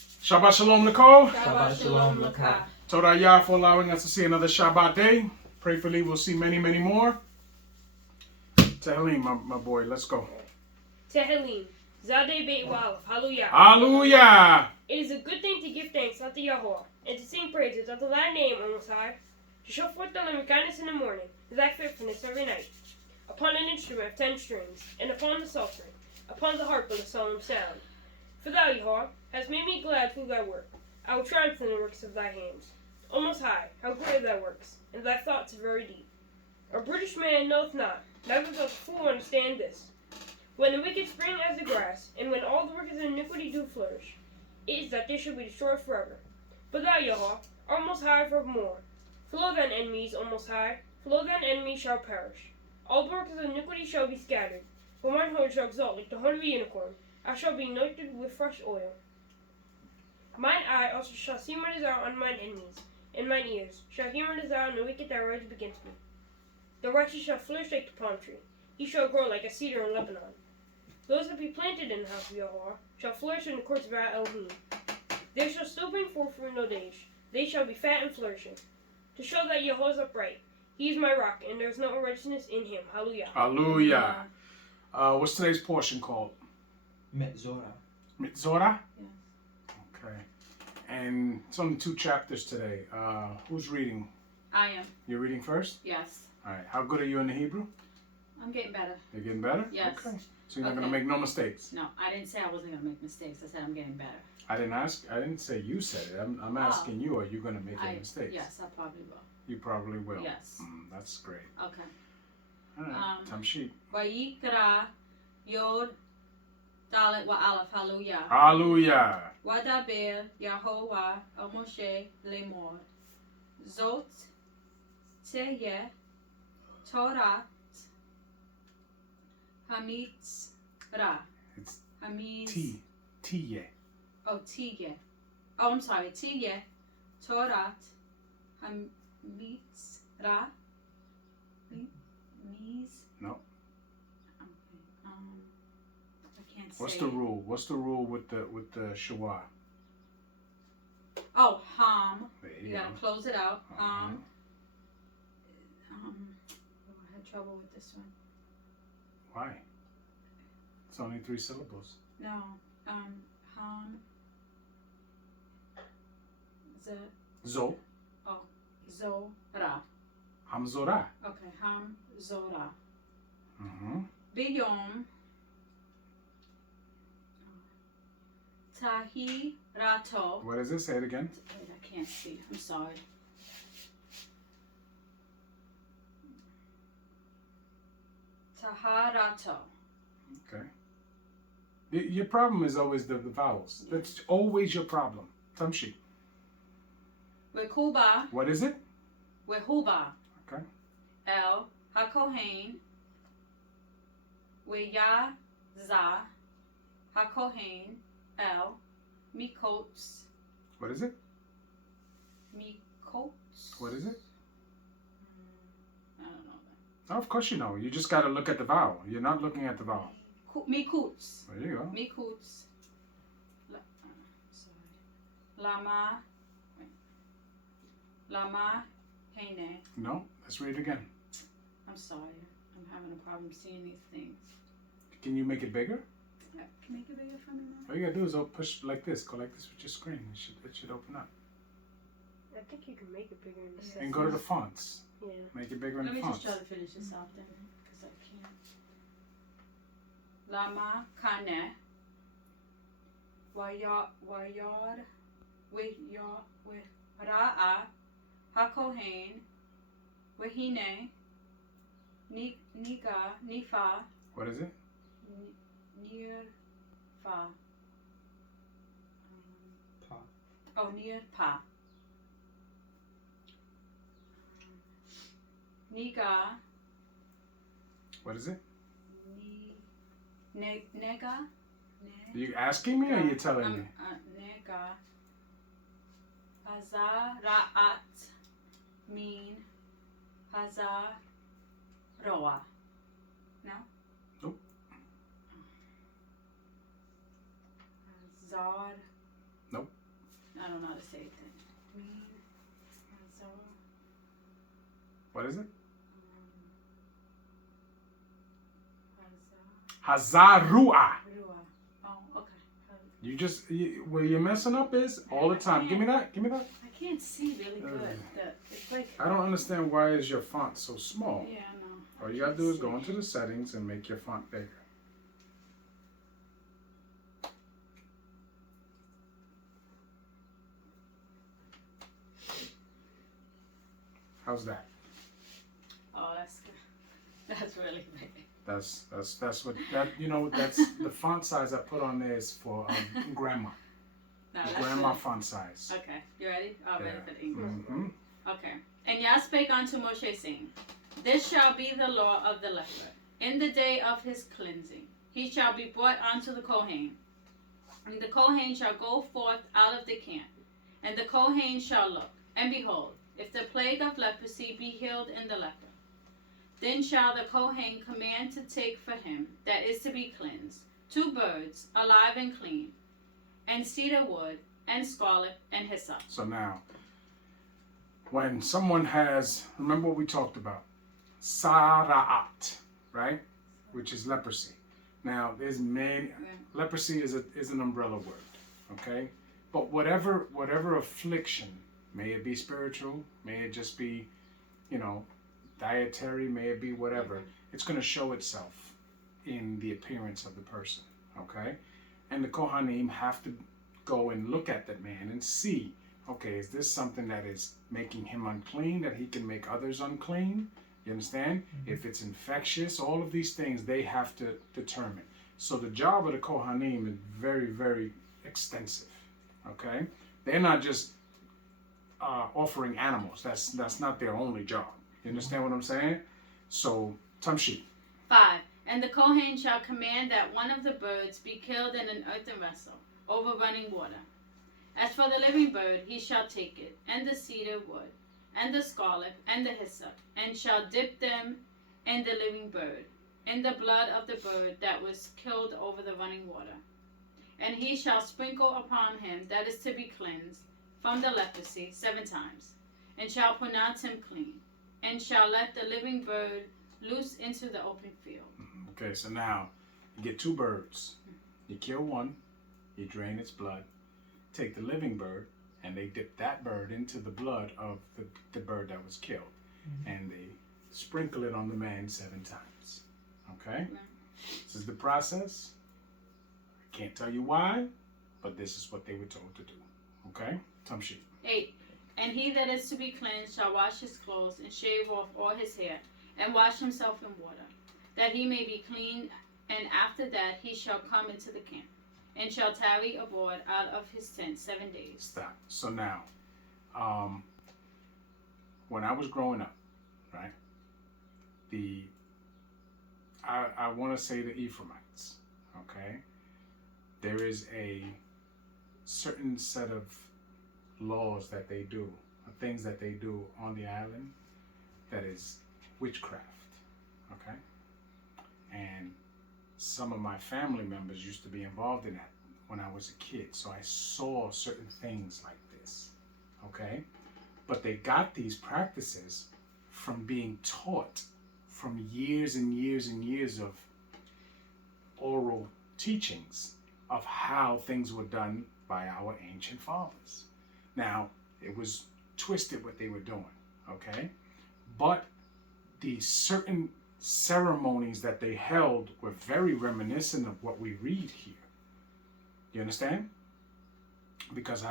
Shabbat Shalom, Nicole. Shabbat Shalom, Laka. Todah Yah for allowing us to see another Shabbat day. Prayfully, we'll see many, many more. Tehillim, my boy, let's go. Tehillim, Zadeh Beit Wa'alef, Hallelujah. Hallelujah. It is a good thing to give thanks unto Yahweh, and to sing praises unto thy name, O Most High, to show forth thy loving kindness in the morning, and thy faithfulness every night, upon an instrument of 10 strings, and upon the psaltery, upon the harp with a solemn sound. For thou, Yahweh, hast made me glad through thy work. I will triumph in the works of thy hands. O Most High, how great are thy works, and thy thoughts are very deep. A brutish man knoweth not, neither doth a fool understand this. When the wicked spring as the grass, and when all the workers of iniquity do flourish, it is that they shall be destroyed forever. But thou, Yahweh, art most high forevermore. For lo thine enemies, O Most High, for lo thine enemies shall perish. All the workers of iniquity shall be scattered. For mine horn shall exalt like the horn of a unicorn. I shall be anointed with fresh oil. Mine eye also shall see my desire on mine enemies, and mine ears shall hear my desire on the wicked that rise against me. The righteous shall flourish like the palm tree. He shall grow like a cedar in Lebanon. Those that be planted in the house of Yahweh shall flourish in the courts of our Elohim. They shall still bring forth fruit in old age. They shall be fat and flourishing. To show that Yahweh is upright. He is my rock, and there is no unrighteousness in him. Hallelujah. Hallelujah. What's today's portion called? Mitzorah. Mitzorah? Yes. Okay. And it's only 2 chapters today. Who's reading? I am. You're reading first? Yes. All right. How good are you in the Hebrew? I'm getting better. You're getting better? Yes. Okay. So you're not going Okay. to make no mistakes? No, I didn't say I wasn't going to make mistakes. I said I'm getting better. I didn't say you said it. I'm asking you, are you going to make any mistakes? Yes, I probably will. You probably will. Yes. That's great. Okay. All right. Tamshik. Wayekra Yod Dalet Wa'alef. Hallelujah. Hallelujah. Wadaber Yahovah El Moshe Lemor. Zot Teye Torah Hamitzrah. It's Hamiz. Tiye. Oh, Tiye. Oh, I'm sorry. Tiye Torah Hamitzrah. Miz. No. Okay. I can't say. What's the rule? What's the rule with the shawah? Oh, Ham. There You you gotta go. close it out. Uh-huh. Oh, I had trouble with this one. Why? It's only 3 syllables. No. Ham. Zo. Zora. Hamzorah. Okay, Ham Zora. Mm-hmm. Biyom Tahi Rato. What is it? Say it again. Wait, I can't see. I'm sorry. Taharato. Okay. Your problem is always the vowels. That's always your problem. Tamshik. Wekuba. What is it? Wehuba. Okay. El Hakohain. Weyaza. Hakohain. El Mikots. What is it? Mikots. What is it? I don't know Oh, of course you know. You just got to look at the vowel. You're not looking at the vowel. that. Mikuts. There you go. Mikuts. Sorry. Lama. Wait. Lama Hene. No. Let's read it again. I'm sorry. I'm having a problem seeing these things. Can you make it bigger? Can you make it bigger for me now? All you gotta do is push like this. Go like this with your screen. It should open up. I think you can make it bigger in the Yeah. second. And go to the fonts. Yeah. Make it bigger in Let the me fonts. just try to finish this off then, because I can't. Lama Kane. Wayar. Ra'a. Hakohain. Wahine. Nifa. What is it? Nirfa. Pa. Oh, Nirpa. Niga. What is it? Nega. Are you asking me or are you telling me? Nega. Hazaraat. Mean. Hazaroa. No? Nope. Zar. Nope. to say it then. Mitzorah. What is it? Hazarua. Hazarua. Oh, okay. Where you're messing up is all the time. Give me that. Give me that. I can't see really good. It's like. I don't understand why is your font so small. Yeah, I know. All you gotta do is go into the settings and make your font bigger. How's that? Oh, that's good. That's really big. That's what that's the font size I put on there is for grandma. No, The that's grandma really- font size. Okay, you ready? I'm ready Yeah. for the English. Mm-hmm. Okay. And Yah spake unto Moshe, saying, This shall be the law of the leper. In the day of his cleansing, he shall be brought unto the Kohen. And the Kohen shall go forth out of the camp. And the Kohen shall look, and behold, if the plague of leprosy be healed in the leper, then shall the Kohen command to take for him that is to be cleansed 2 birds, alive and clean, and cedar wood, and scarlet, and hyssop. So now, when someone has, remember what we talked about, sara'at, right, which is leprosy. Now, there's leprosy is an umbrella word, okay? But whatever affliction, may it be spiritual, may it just be, dietary, may it be whatever, it's going to show itself in the appearance of the person, okay? And the Kohanim have to go and look at that man and see, okay, is this something that is making him unclean, that he can make others unclean? You understand? Mm-hmm. If it's infectious, all of these things they have to determine. So the job of the Kohanim is very, very extensive, okay? They're not just offering animals. That's not their only job. You understand what I'm saying? So, Tamshi. 5. And the Kohen shall command that one of the birds be killed in an earthen vessel, over running water. As for the living bird, he shall take it, and the cedar wood, and the scarlet, and the hyssop, and shall dip them in the living bird, in the blood of the bird that was killed over the running water. And he shall sprinkle upon him that is to be cleansed from the leprosy 7 times, and shall pronounce him clean, and shall let the living bird loose into the open field. Okay, so now you get 2 birds. You kill one, you drain its blood, take the living bird, and they dip that bird into the blood of the bird that was killed. Mm-hmm. And they sprinkle it on the man 7 times. Okay? Yeah. This is the process. I can't tell you why, but this is what they were told to do. Okay? Tamshi. 8. And he that is to be cleansed shall wash his clothes and shave off all his hair, and wash himself in water, that he may be clean, and after that he shall come into the camp, and shall tarry abroad out of his tent 7 days. Stop. So now, when I was growing up, right, I want to say the Ephraimites, okay, there is a certain set of laws that they do, things that they do on the island that is witchcraft, okay? And some of my family members used to be involved in that when I was a kid, so I saw certain things like this, okay? But they got these practices from being taught from years and years and years of oral teachings of how things were done by our ancient fathers. Now, it was twisted what they were doing, okay? But the certain ceremonies that they held were very reminiscent of what we read here. You understand? Because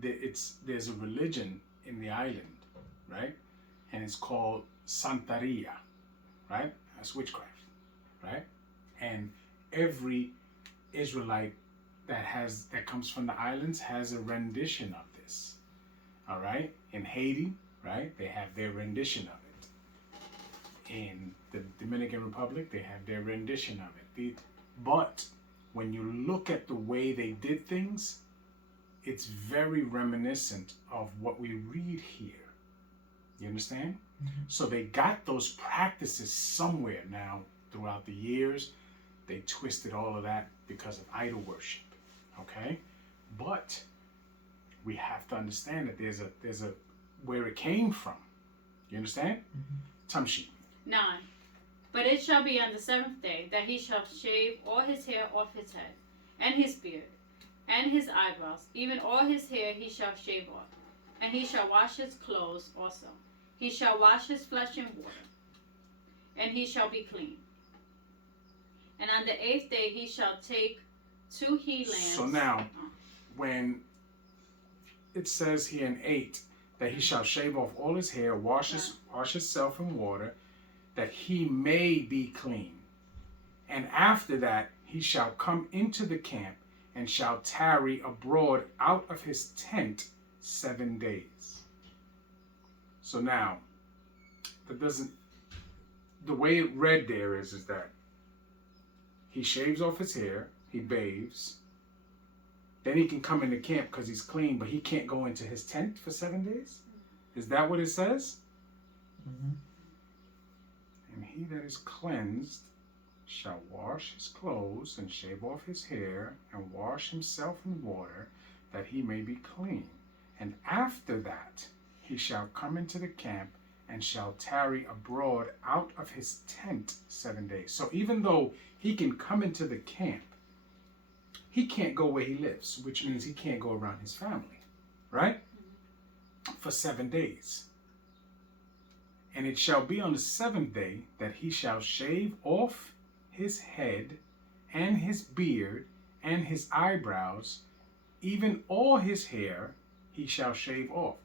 there's a religion in the island, right? And it's called Santeria, right? That's witchcraft, right? And every Israelite that comes from the islands has a rendition of this. All right? In Haiti, right? They have their rendition of it. In the Dominican Republic, they have their rendition of it. But when you look at the way they did things, it's very reminiscent of what we read here. You understand? Mm-hmm. So they got those practices somewhere. Now, throughout the years, they twisted all of that because of idol worship. Okay? But we have to understand that there's a where it came from. You understand? Tamshi. 9. But it shall be on the 7th day that he shall shave all his hair off his head, and his beard, and his eyebrows, even all his hair he shall shave off. And he shall wash his clothes also. He shall wash his flesh in water, and he shall be clean. And on the 8th day he shall take 2 he lambs. So now, when it says here in 8 that he shall shave off all his hair, wash himself in water, that he may be clean. And after that he shall come into the camp and shall tarry abroad out of his tent 7 days. So now, the way it read there is that he shaves off his hair, he bathes, then he can come into camp because he's clean, but he can't go into his tent for 7 days? Is that what it says? Mm-hmm. And he that is cleansed shall wash his clothes and shave off his hair and wash himself in water, that he may be clean. And after that he shall come into the camp and shall tarry abroad out of his tent 7 days. So even though he can come into the camp, he can't go where he lives, which means he can't go around his family, right? For 7 days. And it shall be on the 7th day that he shall shave off his head and his beard and his eyebrows, even all his hair he shall shave off.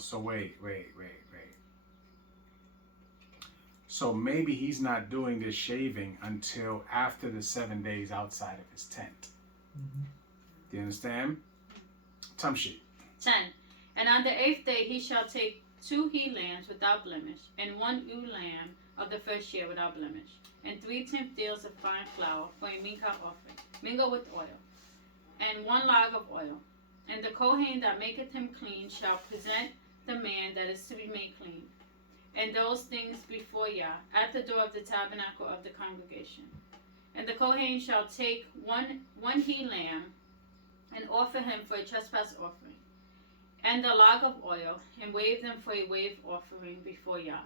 So wait. So maybe he's not doing this shaving until after the 7 days outside of his tent. Do you understand? Tamshi. 10. And on the 8th day he shall take 2 he lambs without blemish, and 1 ewe lamb of the first year without blemish, and 3 tenth deals of fine flour for a mincha offering, mingled with oil, and 1 log of oil. And the Kohen that maketh him clean shall present the man that is to be made clean, and those things before Yah, at the door of the tabernacle of the congregation. And the Kohen shall take one he lamb, and offer him for a trespass offering, and the log of oil, and wave them for a wave offering before Yah.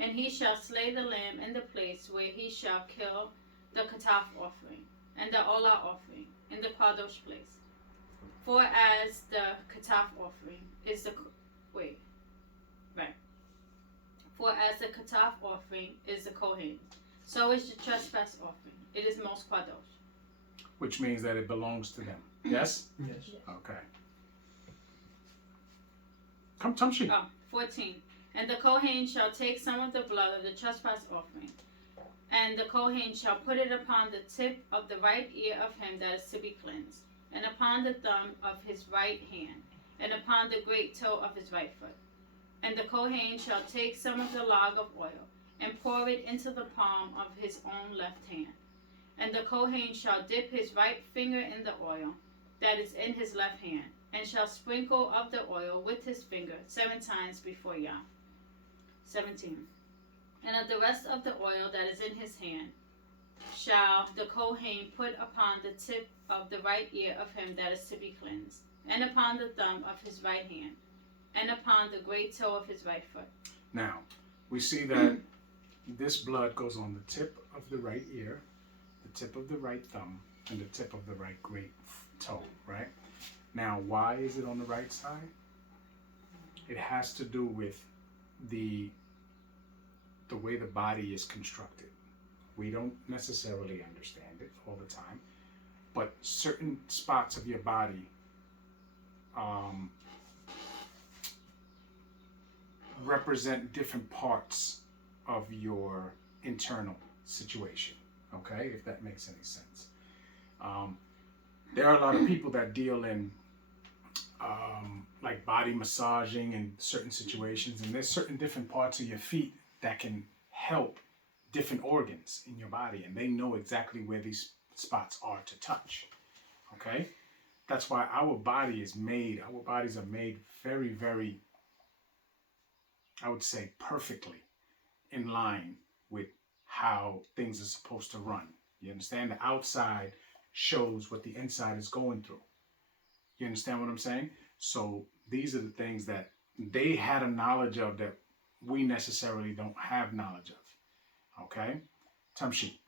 And he shall slay the lamb in the place where he shall kill the kataf offering, and the olah offering, in the kadosh place. For as the kataf offering is the For as the kataf offering is the Kohen, so is the trespass offering. It is most kadosh. Which means that it belongs to them. Yes? Yes. Okay. Come, Tamshi. 14. And the Kohen shall take some of the blood of the trespass offering, and the Kohen shall put it upon the tip of the right ear of him that is to be cleansed, and upon the thumb of his right hand, and upon the great toe of his right foot. And the Kohen shall take some of the log of oil, and pour it into the palm of his own left hand. And the Kohen shall dip his right finger in the oil that is in his left hand, and shall sprinkle of the oil with his finger 7 times before Yah. 17. And of the rest of the oil that is in his hand shall the Kohen put upon the tip of the right ear of him that is to be cleansed, and upon the thumb of his right hand, and upon the great toe of his right foot. Now, we see that this blood goes on the tip of the right ear, the tip of the right thumb, and the tip of the right great toe, right? Now, why is it on the right side? It has to do with the way the body is constructed. We don't necessarily understand it all the time, but certain spots of your body represent different parts of your internal situation, okay, if that makes any sense. There are a lot of people that deal in like body massaging in certain situations, and there's certain different parts of your feet that can help different organs in your body, and they know exactly where these spots are to touch, okay? That's why our bodies are made very, very, I would say, perfectly in line with how things are supposed to run. You understand? The outside shows what the inside is going through. You understand what I'm saying? So these are the things that they had a knowledge of that we necessarily don't have knowledge of. Okay? Tamshi.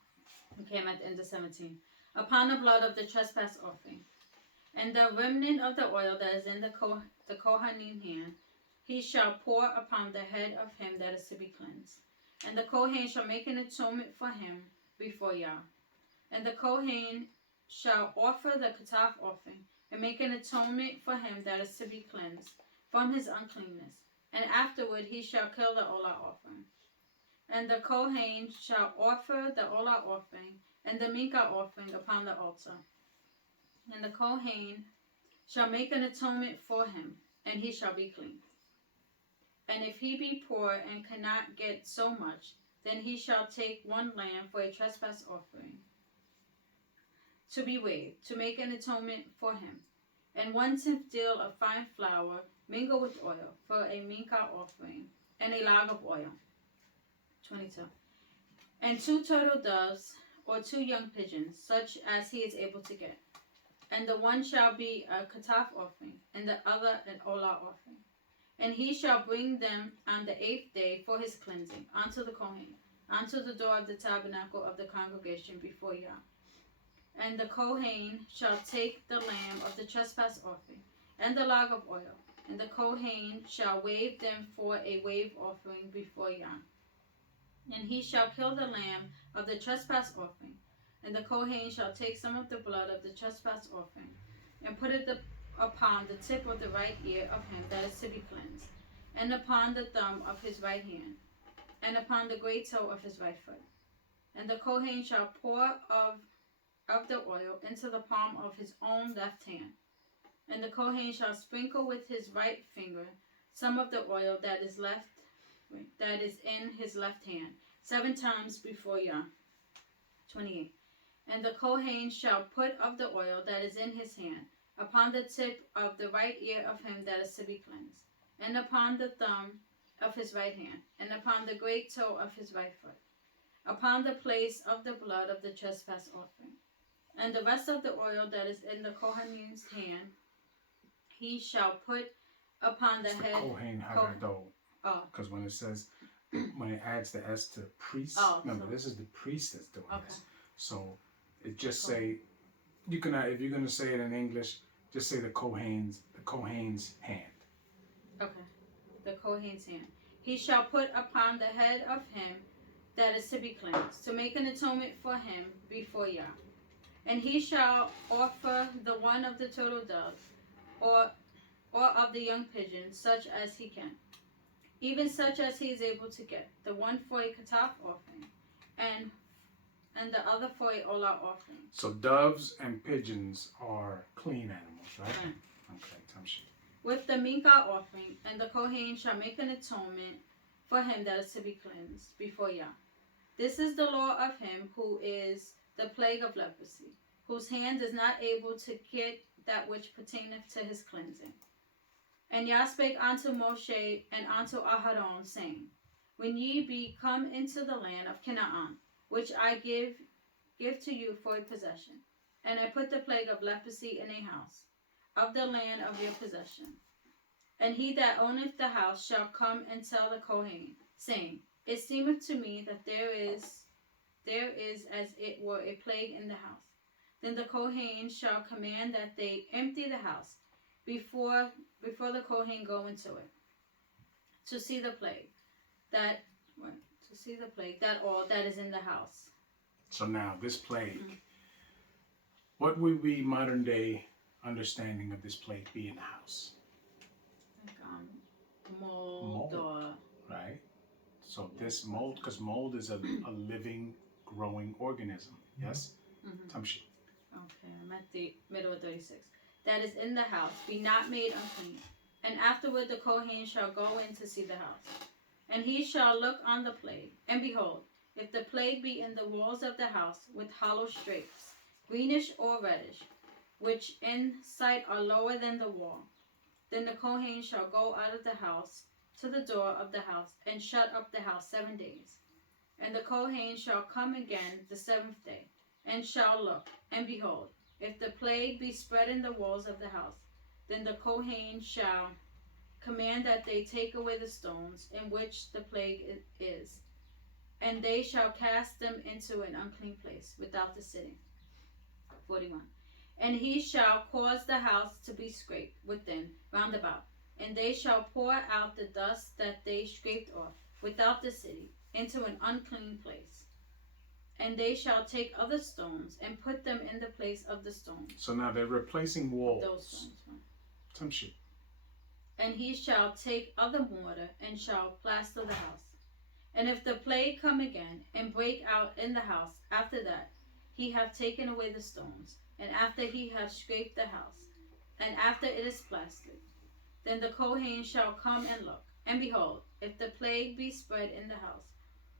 Okay, I'm at the end of 17. Upon the blood of the trespass offering, and the remnant of the oil that is in the Kohanim hand, he shall pour upon the head of him that is to be cleansed. And the Kohen shall make an atonement for him before Yah. And the Kohen shall offer the Kataf offering, and make an atonement for him that is to be cleansed from his uncleanness. And afterward he shall kill the Olah offering. And the Kohen shall offer the Olah offering and the Minkah offering upon the altar. And the Kohen shall make an atonement for him, and he shall be clean. And if he be poor and cannot get so much, then he shall take one lamb for a trespass offering, to be weighed, to make an atonement for him, and 1/10 deal of fine flour mingled with oil for a Minkah offering, and a log of oil. 22. And 2 turtle doves, or 2 young pigeons, such as he is able to get. And the one shall be a Kataf offering, and the other an Olah offering. And he shall bring them on the 8th day for his cleansing, unto the Kohen, unto the door of the tabernacle of the congregation before Yah. And the Kohen shall take the lamb of the trespass offering, and the log of oil, and the Kohen shall wave them for a wave offering before Yah. And he shall kill the lamb of the trespass offering, and the Kohen shall take some of the blood of the trespass offering, and put it upon the tip of the right ear of him that is to be cleansed, and upon the thumb of his right hand, and upon the great toe of his right foot. And the Kohen shall pour of the oil into the palm of his own left hand. And the Kohen shall sprinkle with his right finger some of the oil that is in his left hand, 7 times before Yah. 28. And the Kohen shall put of the oil that is in his hand upon the tip of the right ear of him that is to be cleansed, and upon the thumb of his right hand, and upon the great toe of his right foot, upon the place of the blood of the trespass offering. And the rest of the oil that is in the Kohen's hand, he shall put upon the head. Kohen Hagadol. Oh. Because when it says, when it adds the S to priest, remember this is the priest that's doing this. So it just say, you can if you're gonna say it in English, just say the Kohen's hand. Okay. The Kohen's hand. He shall put upon the head of him that is to be cleansed, to make an atonement for him before Yah. And he shall offer the one of the turtle doves, or of the young pigeon, such as he can, even such as he is able to get, the one for a Kataf offering, and the other for a Olah offering. So doves and pigeons are clean animals, right? Okay, Tamshi. With the Minkah offering, and the Kohen shall make an atonement for him that is to be cleansed before Yah. This is the law of him who is the plague of leprosy, whose hand is not able to get that which pertaineth to his cleansing. And Yah spake unto Moshe and unto Aharon, saying, When ye be come into the land of Canaan, which I give to you for a possession, and I put the plague of leprosy in a house of the land of your possession. And he that owneth the house shall come and tell the Kohen, saying, It seemeth to me that there is as it were a plague in the house. Then the Kohen shall command that they empty the house before the Kohen go into it, to see the plague, that all that is in the house. So now this plague, what would be modern day understanding of this plague be in the house? Like mold. Or right? So this mold, because mold is a living, growing organism. Yes? Tamshi. Okay, I'm at the middle of 36. That is in the house, be not made unclean. And afterward the Kohen shall go in to see the house. And he shall look on the plague. And behold, if the plague be in the walls of the house with hollow strapes, greenish or reddish, which in sight are lower than the wall, then the Kohen shall go out of the house to the door of the house, and shut up the house 7 days. And the Kohen shall come again the 7th day, and shall look, and behold, if the plague be spread in the walls of the house, then the Kohen shall command that they take away the stones in which the plague is, and they shall cast them into an unclean place without the city. 41. And he shall cause the house to be scraped within round about, and they shall pour out the dust that they scraped off without the city into an unclean place. And they shall take other stones and put them in the place of the stones. So now they're replacing walls. Those stones. Some shit. And he shall take other mortar and shall plaster the house. And if the plague come again and break out in the house, after that he hath taken away the stones, and after he hath scraped the house, and after it is plastered, then the Kohen shall come and look. And behold, if the plague be spread in the house,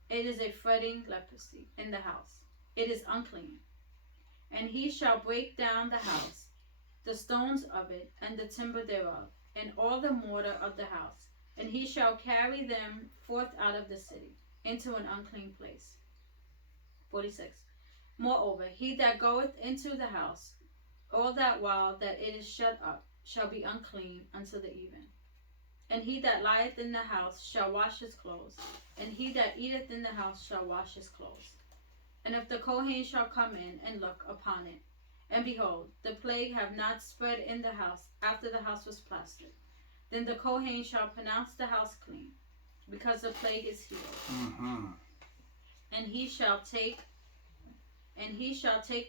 it is a fretting leprosy in the house. It is unclean. And he shall break down the house, the stones of it, and the timber thereof, and all the mortar of the house, and he shall carry them forth out of the city, into an unclean place. 46. Moreover, he that goeth into the house, all that while that it is shut up, shall be unclean until the even. And he that lieth in the house shall wash his clothes, and he that eateth in the house shall wash his clothes. And if the Kohen shall come in and look upon it, and behold, the plague have not spread in the house after the house was plastered, then the Kohen shall pronounce the house clean, because the plague is healed. Mm-hmm. And he shall take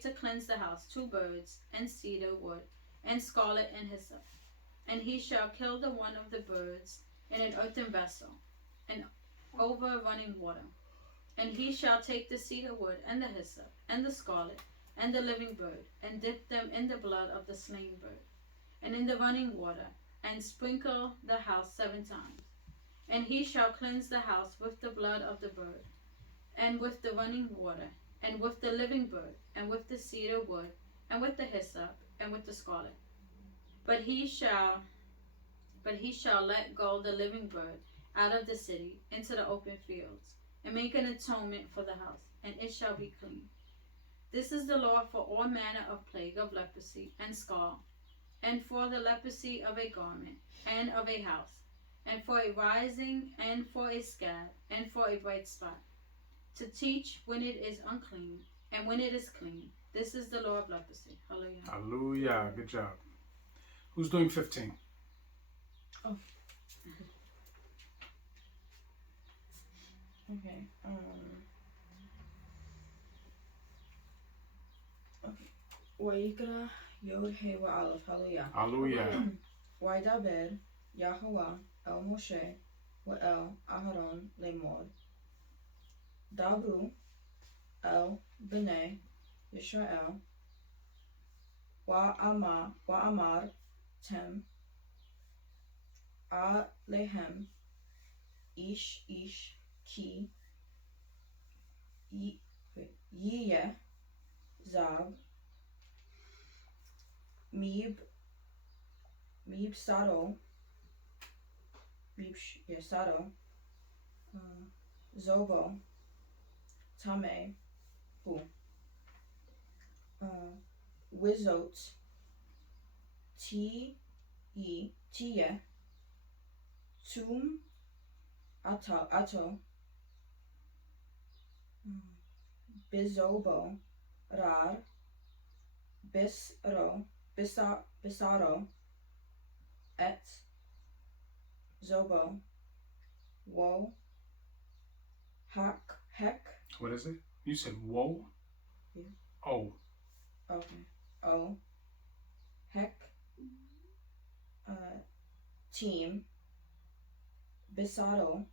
to cleanse the house 2 birds, and cedar wood, and scarlet, and hyssop. And he shall kill the one of the birds in an earthen vessel, and over running water. And he shall take the cedar wood, and the hyssop, and the scarlet, and the living bird, and dip them in the blood of the slain bird, and in the running water, and sprinkle the house 7 times. And he shall cleanse the house with the blood of the bird, and with the running water, and with the living bird, and with the cedar wood, and with the hyssop, and with the scarlet. But he shall let go the living bird out of the city into the open fields, and make an atonement for the house, and it shall be clean. This is the law for all manner of plague of leprosy and scall, and for the leprosy of a garment, and of a house, and for a rising, and for a scab, and for a bright spot, to teach when it is unclean, and when it is clean. This is the law of leprosy. Hallelujah. Hallelujah. Good job. Who's doing 15? Oh. Okay. Okay. Wayekra Yod He Aleph. Hallelujah. Hallelujah. Waydaber Yahuwah El Moshe El Aharon Lemor Dabru El Bnei Yisrael Wa'amar Tem Alehem Ish Ki Yiyeh Zag Mib Sado Zobo Tame Hu Wizot Tiye Tum Ato Bizobo Rar Bisaro Et Zobo Wo Hek. What is it? You said whoa? Yeah. Oh. Okay. O Hek Team Bisado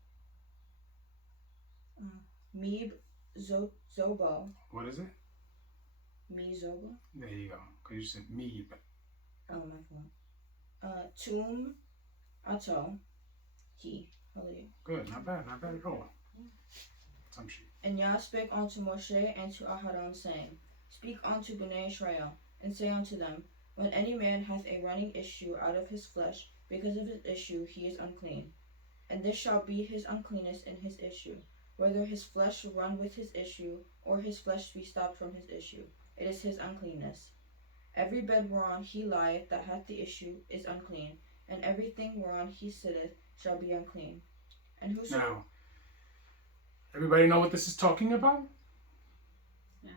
Mib Zobo. What is it? Zobo. There you go. Because you said meeb. Oh, my fault. Tum Ato He. Hallelujah. Good. Not bad. Not bad at all. Some shit. And Yah spake unto Moshe and to Aharon, saying, Speak unto Bnei Israel, and say unto them, When any man hath a running issue out of his flesh, because of his issue he is unclean. And this shall be his uncleanness in his issue, whether his flesh run with his issue, or his flesh be stopped from his issue. It is his uncleanness. Every bed whereon he lieth that hath the issue is unclean, and everything whereon he sitteth shall be unclean. And whoso Now, everybody know what this is talking about? Yeah.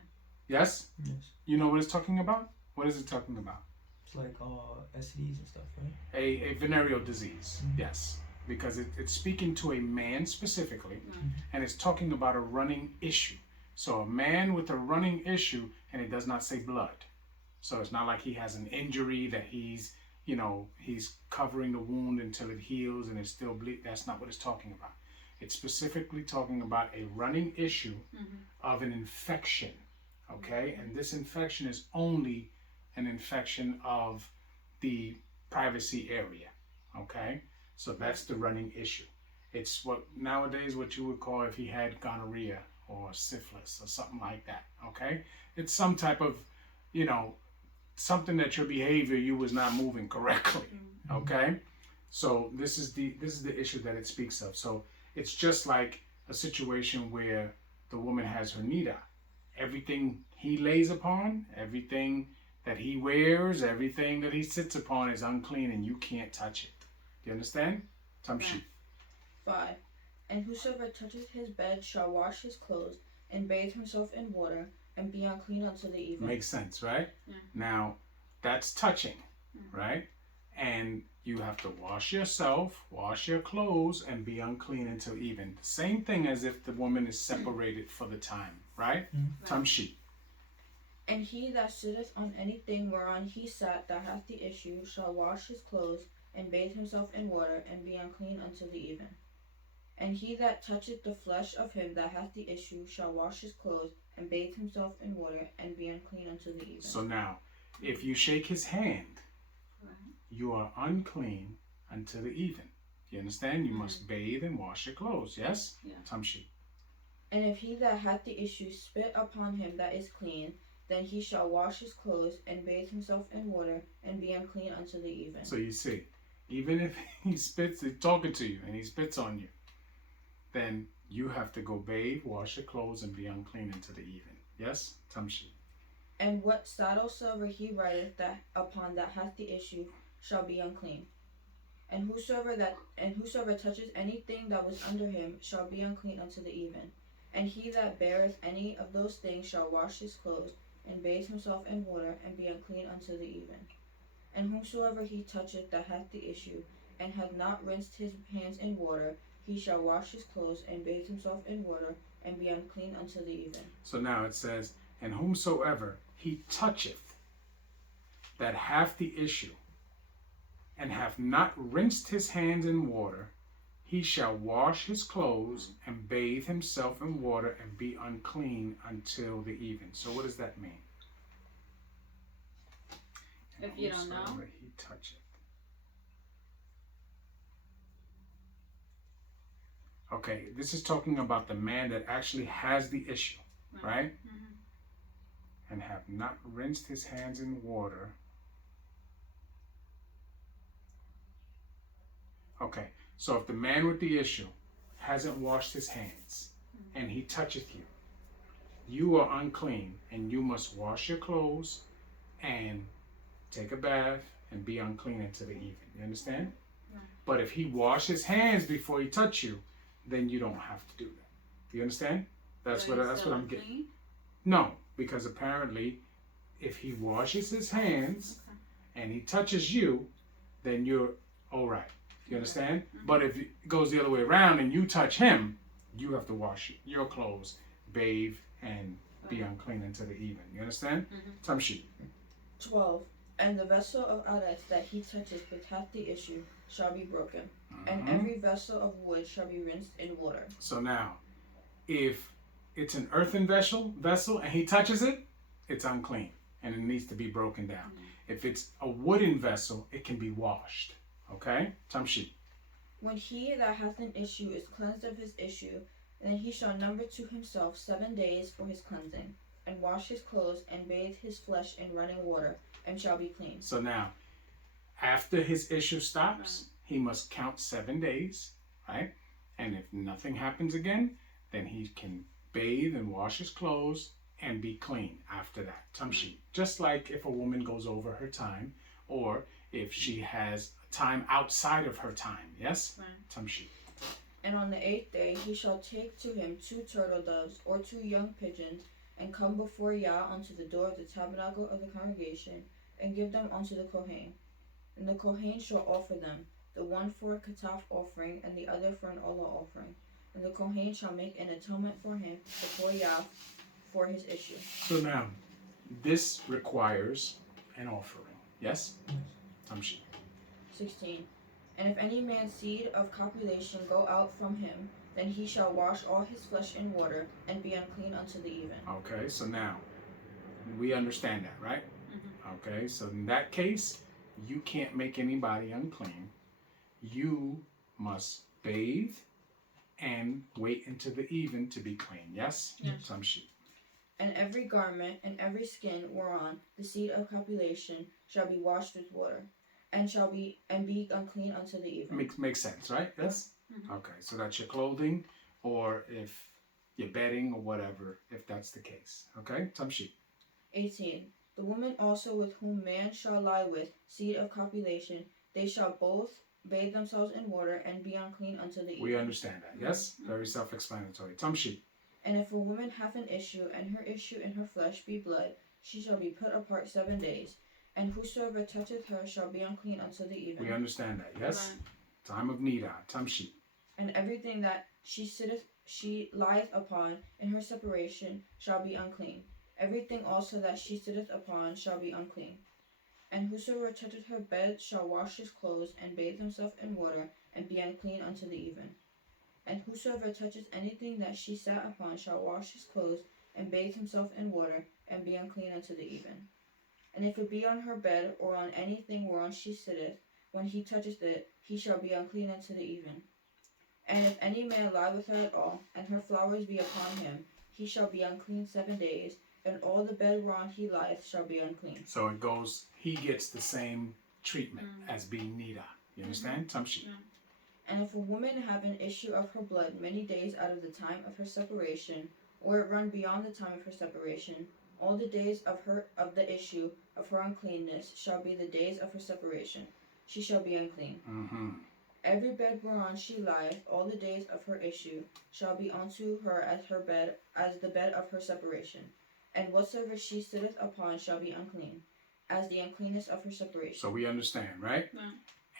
Yes? Yes. You know what it's talking about? What is it talking about? It's like STDs and stuff, right? A venereal disease, yes. Because it's speaking to a man specifically, and it's talking about a running issue. So a man with a running issue, and it does not say blood. So it's not like he has an injury that he's covering the wound until it heals and it's still bleed. That's not what it's talking about. It's specifically talking about a running issue of an infection, okay? And this infection is only an infection of the privacy area, okay? So that's the running issue. It's what nowadays what you would call if he had gonorrhea or syphilis or something like that, okay? It's some type of, something that your behavior, you was not moving correctly, okay? So this is the issue that it speaks of. So it's just like a situation where the woman has her nida. Everything he lays upon, everything that he wears, everything that he sits upon is unclean and you can't touch it. Do you understand? Tamshi. 5. And whosoever toucheth his bed shall wash his clothes, and bathe himself in water, and be unclean until the even. Makes sense, right? Yeah. Now, that's touching, right? And you have to wash yourself, wash your clothes, and be unclean until even. The same thing as if the woman is separated for the time, right? Tamshi. And he that sitteth on anything whereon he sat that hath the issue shall wash his clothes, and bathe himself in water, and be unclean until the even. And he that toucheth the flesh of him that hath the issue shall wash his clothes, and bathe himself in water, and be unclean until the even. So now, if you shake his hand, you are unclean until the even. You understand? You must bathe and wash your clothes, yes? Yeah. Tamshi. And if he that hath the issue spit upon him that is clean, then he shall wash his clothes, and bathe himself in water, and be unclean until the even. So you see, even if he spits, he's talking to you, and he spits on you, then you have to go bathe, wash your clothes, and be unclean until the even. Yes? Tamshi. And what soever he writeth that upon that hath the issue shall be unclean. And whosoever toucheth anything that was under him shall be unclean unto the even. And he that beareth any of those things shall wash his clothes, and bathe himself in water, and be unclean unto the even. And whomsoever he toucheth that hath the issue, and hath not rinsed his hands in water, he shall wash his clothes, and bathe himself in water, and be unclean until the even. So now it says, and whomsoever he toucheth that hath the issue, and hath not rinsed his hands in water, he shall wash his clothes and bathe himself in water and be unclean until the even. So what does that mean? If you don't know. Whomsoever he toucheth. Okay, this is talking about the man that actually has the issue, right? And have not rinsed his hands in water. Okay, so if the man with the issue hasn't washed his hands and he toucheth you, you are unclean and you must wash your clothes and take a bath and be unclean until the even. You understand? Right. But if he washed his hands before he touched you, then you don't have to do that. Do you understand? That's what I'm getting. No, because apparently if he washes his hands and he touches you, then you're all right. You understand? But if it goes the other way around and you touch him, you have to wash your clothes, bathe, and be unclean until the even. You understand? Tamshi. 12. And the vessel of Areth that he toucheth which hath the issue shall be broken, and every vessel of wood shall be rinsed in water. So now, if it's an earthen vessel and he touches it, it's unclean and it needs to be broken down. If it's a wooden vessel, it can be washed. Okay? Tamshi. When he that hath an issue is cleansed of his issue, then he shall number to himself 7 days for his cleansing, and wash his clothes, and bathe his flesh in running water, and shall be clean. So now, after his issue stops, he must count 7 days, right? And if nothing happens again, then he can bathe and wash his clothes and be clean after that. Tamshi. Just like if a woman goes over her time, or if she has time outside of her time. Yes? Right. Tamshi. And on the 8th day he shall take to him 2 turtle doves or 2 young pigeons, and come before Yah unto the door of the tabernacle of the congregation, and give them unto the Kohen. And the Kohen shall offer them, the one for a kataf offering, and the other for an olah offering. And the Kohen shall make an atonement for him before Yah for his issue. So now, this requires an offering. Yes? Tamshi. 16. And if any man's seed of copulation go out from him, then he shall wash all his flesh in water, and be unclean unto the even. Okay, so now, we understand that, right? Okay, so in that case, you can't make anybody unclean. You must bathe and wait until the even to be clean. Yes? Yes. Tamshi. And every garment and every skin whereon the seed of copulation shall be washed with water, and be unclean unto the even. Makes sense, right? Yes? Okay, so that's your clothing, or if your bedding, or whatever, if that's the case. Okay? Tamshi. 18. The woman also with whom man shall lie with seed of copulation, they shall both bathe themselves in water, and be unclean unto the even. We understand that. Yes? Very self-explanatory. Tamshi. And if a woman have an issue, and her issue in her flesh be blood, she shall be put apart 7 days, and whosoever toucheth her shall be unclean unto the even. We understand that. Yes? Right. Time of nida. Tamshi. And everything that she lieth upon in her separation shall be unclean. Everything also that she sitteth upon shall be unclean. And whosoever toucheth her bed shall wash his clothes, and bathe himself in water, and be unclean unto the even. And whosoever toucheth anything that she sat upon shall wash his clothes, and bathe himself in water, and be unclean unto the even. And if it be on her bed, or on anything whereon she sitteth, when he toucheth it, he shall be unclean unto the even. And if any man lie with her at all, and her flowers be upon him, he shall be unclean 7 days, and all the bed whereon he lieth shall be unclean. So it goes, he gets the same treatment as being nida. You understand? Tamshi. And if a woman have an issue of her blood many days out of the time of her separation, or it run beyond the time of her separation, all the days of the issue of her uncleanness shall be the days of her separation. She shall be unclean. Every bed whereon she lieth, all the days of her issue, shall be unto her as the bed of her separation. And whatsoever she sitteth upon shall be unclean, as the uncleanness of her separation. So we understand, right?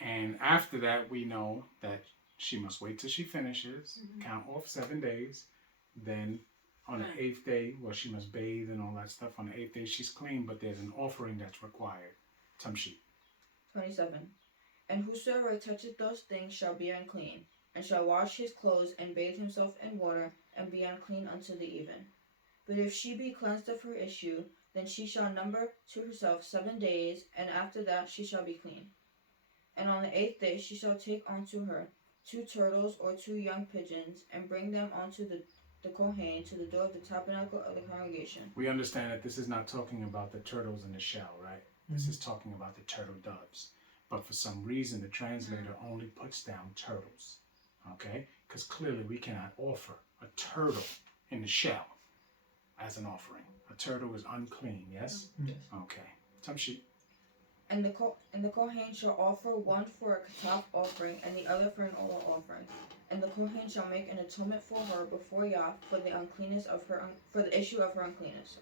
And after that, we know that she must wait till she finishes, count off 7 days. Then on the 8th day, well, she must bathe and all that stuff. On the 8th day, she's clean, but there's an offering that's required. Tamshi. 27. And whosoever toucheth those things shall be unclean, and shall wash his clothes, and bathe himself in water, and be unclean unto the even. But if she be cleansed of her issue, then she shall number to herself 7 days, and after that she shall be clean. And on the 8th day she shall take unto her 2 turtles or 2 young pigeons, and bring them unto the Kohen to the door of the tabernacle of the congregation. We understand that this is not talking about the turtles in the shell, right? This is talking about the turtle doves. But for some reason, the translator only puts down turtles, okay? Because clearly we cannot offer a turtle in the shell as an offering. A turtle is unclean, yes? Yes. Okay. Tamshi. And the Kohen shall offer one for a kataf offering, and the other for an olah offering. And the Kohen shall make an atonement for her before Yah for the uncleanness of her for the issue of her uncleanness.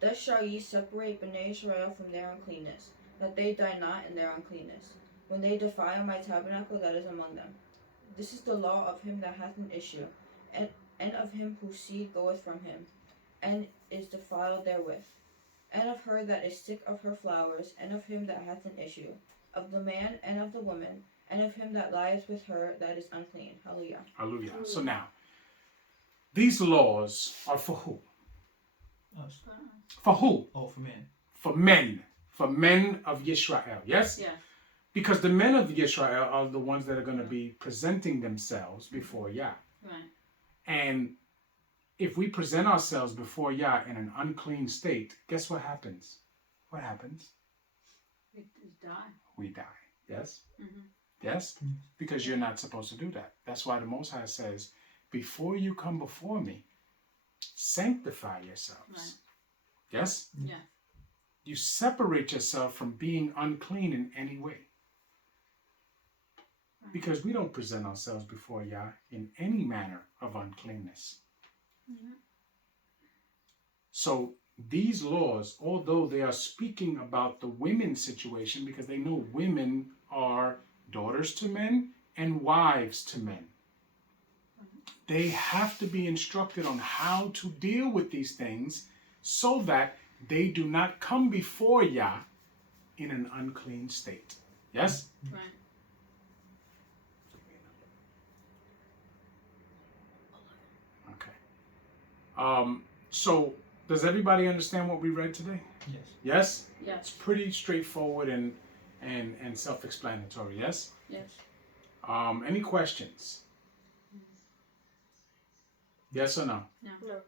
Thus shall ye separate Bnei Israel from their uncleanness, that they die not in their uncleanness, when they defile my tabernacle that is among them. This is the law of him that hath an issue, and of him whose seed goeth from him, and is defiled therewith, and of her that is sick of her flowers, and of him that hath an issue, of the man and of the woman, and of him that lieth with her that is unclean. Hallelujah. Hallelujah. So now, these laws are for who? Us. For who? Oh, for men. For men. For men of Yisrael. Yes? Yeah. Because the men of Yisrael are the ones that are going to be presenting themselves before Yah. Right. And if we present ourselves before Yah in an unclean state, guess what happens? What happens? We die. We die. Yes? Mm-hmm. Yes? Because you're not supposed to do that. That's why the Most High says, before you come before me, sanctify yourselves. Right. Yes? Yeah. You separate yourself from being unclean in any way. Because we don't present ourselves before Yah in any manner of uncleanness. Mhm. So these laws, although they are speaking about the women's situation, because they know women are daughters to men and wives to men, they have to be instructed on how to deal with these things so that they do not come before Yah in an unclean state. Yes? Right. Okay. So does everybody understand what we read today? Yes. Yes? Yes. It's pretty straightforward and self-explanatory. Yes? Yes. Any questions? Yes or no? No. No.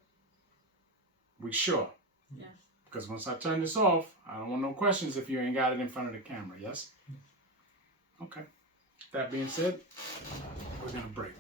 We sure? Yes. Because once I turn this off, I don't want no questions if you ain't got it in front of the camera. Yes? Okay. That being said, we're going to break.